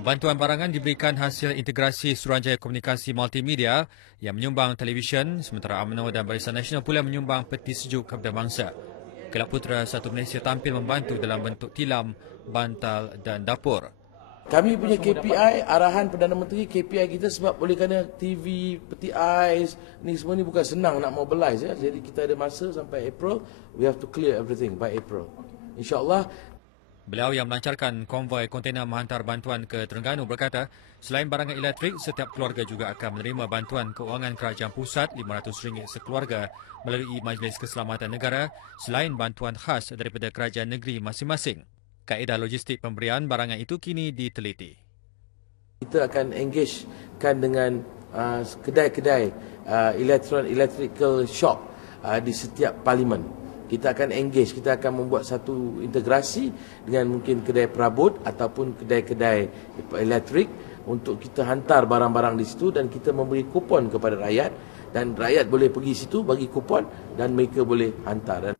Bantuan barangan diberikan hasil integrasi Suruhanjaya Komunikasi Multimedia yang menyumbang televisyen, sementara UMNO dan Barisan Nasional pula menyumbang peti sejuk kepada bangsa. Kelab Putera Satu Malaysia tampil membantu dalam bentuk tilam, bantal dan dapur. Kami punya KPI, arahan Perdana Menteri, KPI kita sebab oleh kerana TV, peti ais, ni semua ni bukan senang nak mobilize. Ya. Jadi kita ada masa sampai April, we have to clear everything by April. InsyaAllah. Beliau yang melancarkan konvoi kontena menghantar bantuan ke Terengganu berkata, selain barangan elektrik, setiap keluarga juga akan menerima bantuan keuangan kerajaan pusat RM500 sekeluarga melalui Majlis Keselamatan Negara selain bantuan khas daripada kerajaan negeri masing-masing. Kaedah logistik pemberian barangan itu kini diteliti. Kita akan engagekan dengan kedai-kedai electrical shop di setiap parlimen. Kita akan engage, kita akan membuat satu integrasi dengan mungkin kedai perabot ataupun kedai-kedai elektrik untuk kita hantar barang-barang di situ dan kita memberi kupon kepada rakyat dan rakyat boleh pergi situ bagi kupon dan mereka boleh hantar.